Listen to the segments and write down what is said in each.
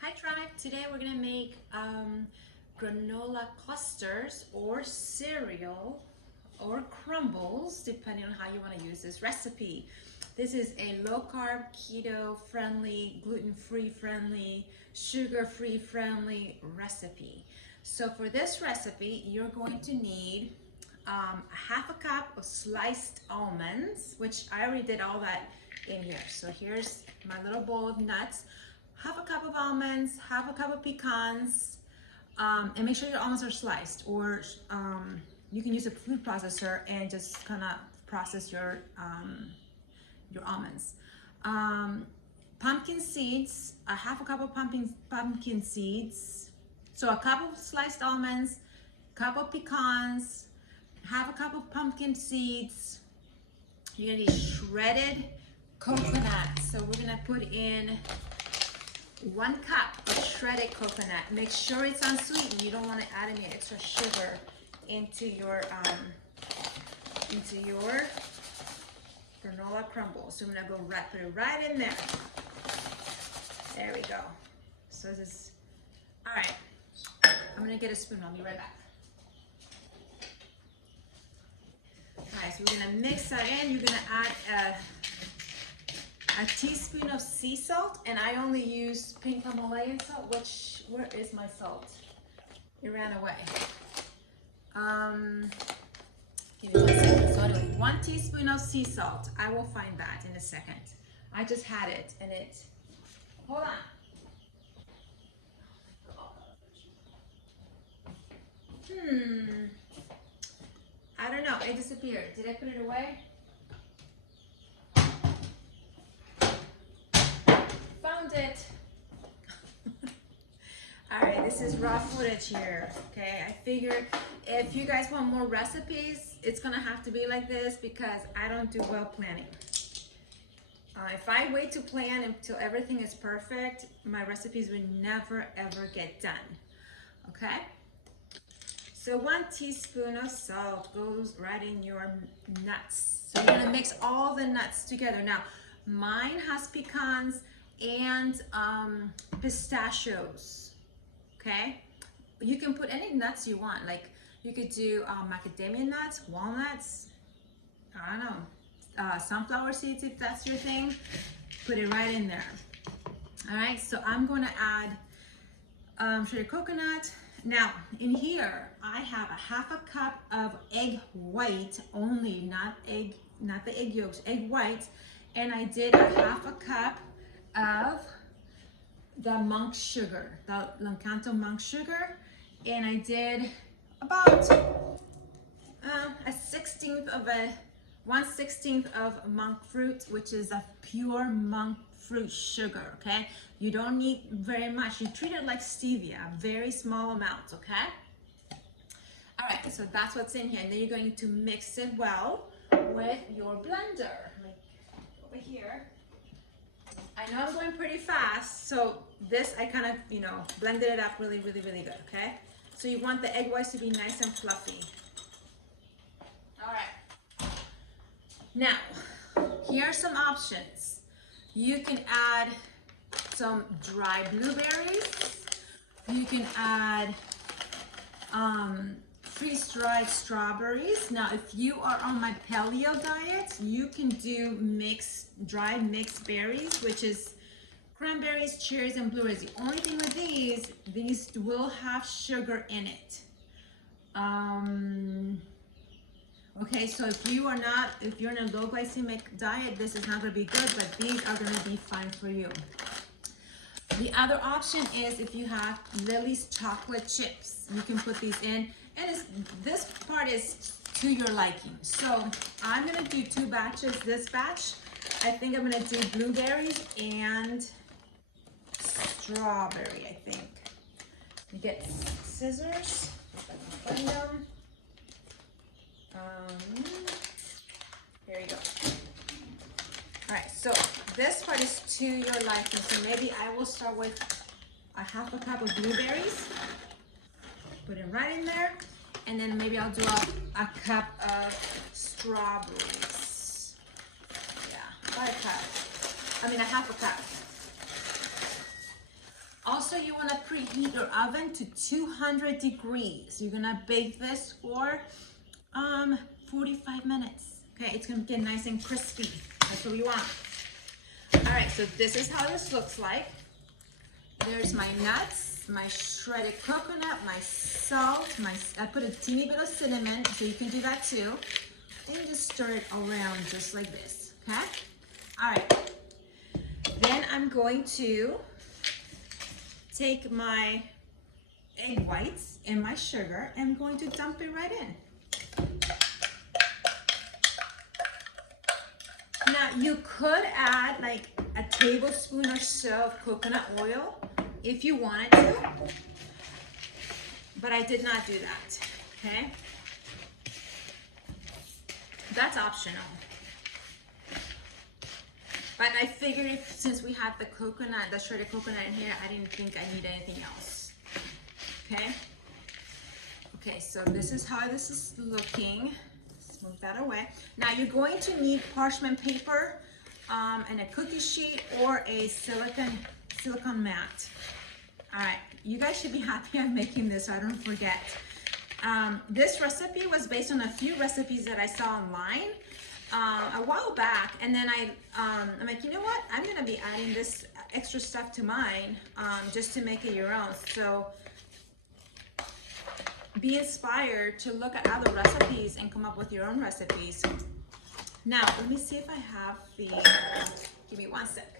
Hi Tribe, today we're gonna make granola clusters or cereal or crumbles depending on how you want to use this recipe. This is a low carb, keto friendly, gluten free friendly, sugar free friendly recipe. So for this recipe you're going to need half a cup of sliced almonds, which I already did all that in here. So here's my little bowl of nuts. Half a cup of almonds, half a cup of pecans, and make sure your almonds are sliced, or you can use a food processor and just kind of process your almonds. Pumpkin seeds, a half a cup of pumpkin seeds. So a cup of sliced almonds, cup of pecans, half a cup of pumpkin seeds. You're gonna need shredded coconut. So we're gonna put in 1 cup of shredded coconut. Make sure it's unsweetened. You don't want to add any extra sugar into your granola crumble. So I'm gonna put it right in there. There we go. So this is all right. I'm gonna get a spoon. I'll be right back. All right, so we're gonna mix that in. You're gonna add a teaspoon of sea salt, and I only use pink Himalayan salt, where is my salt? It ran away. Give me 1 second. So anyway, 1 teaspoon of sea salt. I will find that in a second. I just had it, and hold on. I don't know, it disappeared. Did I put it away? Found it. All right, this is raw footage here. Okay, I figured if you guys want more recipes, it's gonna have to be like this because I don't do well planning. If I wait to plan until everything is perfect, my recipes will never ever get done. Okay, so 1 teaspoon of salt goes right in your nuts. So you're gonna mix all the nuts together. Now, mine has pecans and pistachios. Okay, you can put any nuts you want. Like you could do macadamia nuts, walnuts, I don't know, sunflower seeds if that's your thing. Put it right in there. All right, so I'm going to add shredded coconut. Now in here I have a half a cup of egg white only, not the egg yolks, egg white, and I did a half a cup of the monk sugar, the Lancanto monk sugar, and I did about a 1/16 of monk fruit, which is a pure monk fruit sugar. Okay, you don't need very much. You treat it like stevia, very small amounts. Okay. All right, so that's what's in here, and then you're going to mix it well with your blender. Like over here. I know I'm going pretty fast, so this I kind of, blended it up really, really, really good, okay? So you want the egg whites to be nice and fluffy. All right. Now, here are some options. You can add some dry blueberries. You can add freeze-dried strawberries. Now, if you are on my paleo diet, you can do dry mixed berries, which is cranberries, cherries, and blueberries. The only thing with these will have sugar in it. Okay, so if you're in a low glycemic diet, this is not going to be good, but these are going to be fine for you. The other option is if you have Lily's chocolate chips, you can put these in, and this part is to your liking. So I'm gonna do 2 batches. This batch, I think I'm gonna do blueberries and strawberry, I think. You get scissors, find them. Here you go. All right, so this part is to your liking. So maybe I will start with a half a cup of blueberries. Put it right in there. And then maybe I'll do a cup of strawberries. Yeah, about a cup. I mean a half a cup. Also, want to preheat your oven to 200 degrees. You're gonna bake this for 45 minutes. Okay, it's gonna get nice and crispy. That's what we want. All right, so this is how this looks like. There's my nuts, my shredded coconut, my salt, I put a teeny bit of cinnamon, so you can do that too. And just stir it around just like this, okay? All right. Then I'm going to take my egg whites and my sugar, and I'm going to dump it right in. Now you could add like a tablespoon or so of coconut oil if you wanted to, but I did not do that, okay? That's optional. But I figured since we had the coconut, the shredded coconut in here, I didn't think I need anything else, okay? Okay, so this is how this is looking. Let's move that away. Now you're going to need parchment paper and a cookie sheet or a silicone mat. All right, you guys should be happy I'm making this so I don't forget. This recipe was based on a few recipes that I saw online a while back, and then I'm like, you know what? I'm gonna be adding this extra stuff to mine just to make it your own. So be inspired to look at other recipes and come up with your own recipes. Now, let me see if I have the, give me one sec.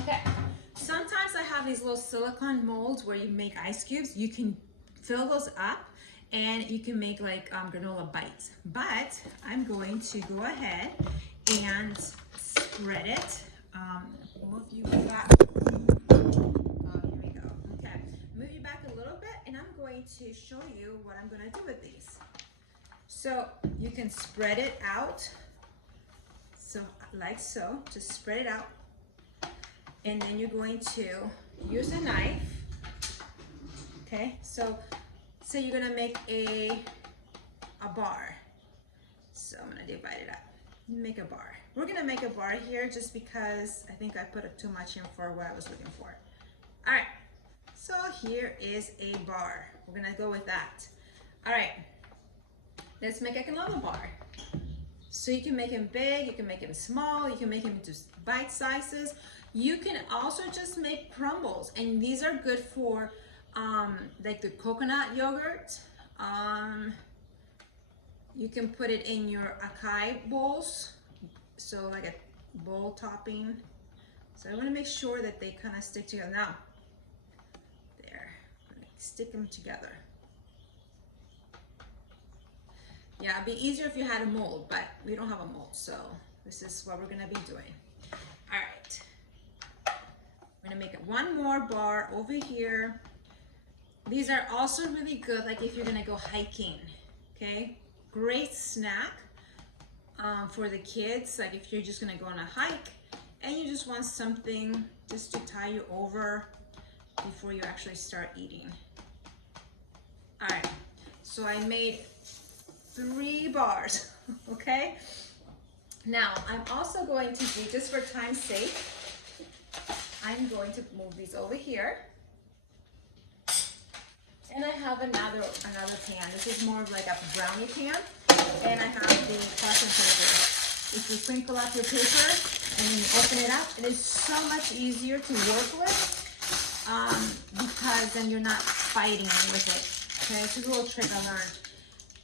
Okay, sometimes I have these little silicone molds where you make ice cubes. You can fill those up and you can make like granola bites. But I'm going to go ahead and spread it. Move you back. Here we go. Okay, move you back a little bit, and I'm going to show you what I'm going to do with these. So you can spread it out. So like so, just spread it out. And then you're going to use a knife. Okay, so you're gonna make a bar. So I'm gonna divide it up. Make a bar. We're gonna make a bar here just because I think I put too much in for what I was looking for. All right, so here is a bar. We're gonna go with that. All right, let's make a granola bar. So you can make them big, you can make them small, you can make them just bite sizes. You can also just make crumbles, and these are good for like the coconut yogurt. You can put it in your acai bowls, so like a bowl topping. So I want to make sure that they kind of stick together. Now, there, I'm gonna stick them together. Yeah, it'd be easier if you had a mold, but we don't have a mold, so this is what we're gonna be doing. All right. I'm gonna make it one more bar over here. These are also really good, like if you're gonna go hiking, okay? Great snack for the kids, like if you're just gonna go on a hike and you just want something just to tie you over before you actually start eating. All right, so I made 3 bars, okay? Now, I'm also going to do, just for time's sake, I'm going to move these over here. And I have another pan. This is more of like a brownie pan. And I have the parchment paper. If you crinkle up your paper and then you open it up, it is so much easier to work with because then you're not fighting with it. Okay, it's just a little trick I learned.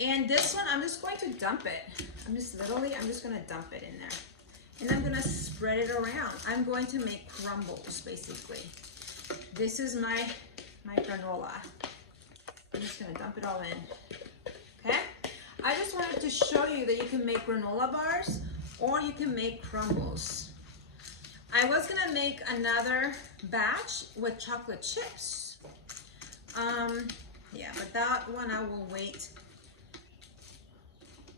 And this one, I'm just going to dump it. I'm just gonna dump it in there. And I'm gonna spread it around. I'm going to make crumbles, basically. This is my granola. I'm just gonna dump it all in, okay? I just wanted to show you that you can make granola bars or you can make crumbles. I was gonna make another batch with chocolate chips. Yeah, but that one I will wait.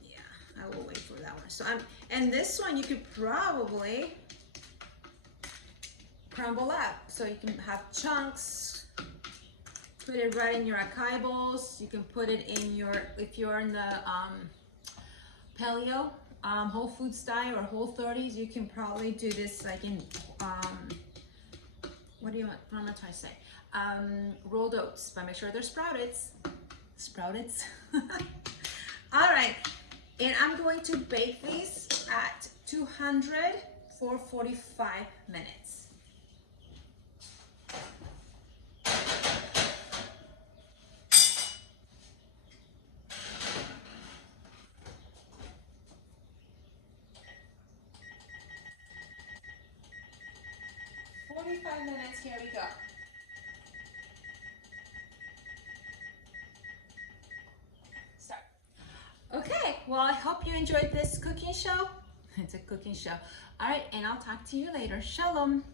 Yeah, I will wait for that one. So and this one you could probably crumble up. So you can have chunks, put it right in your acai bowls. You can put it in your, if you're in the paleo whole food style or Whole30s, you can probably do this like in, what am I trying to say? Rolled oats, but make sure they're sprouted. Sprouted. All right, and I'm going to bake these at 200 for 45 minutes. Minutes, here we go. Start. Okay, well, I hope you enjoyed this cooking show. It's a cooking show. All right, and I'll talk to you later. Shalom.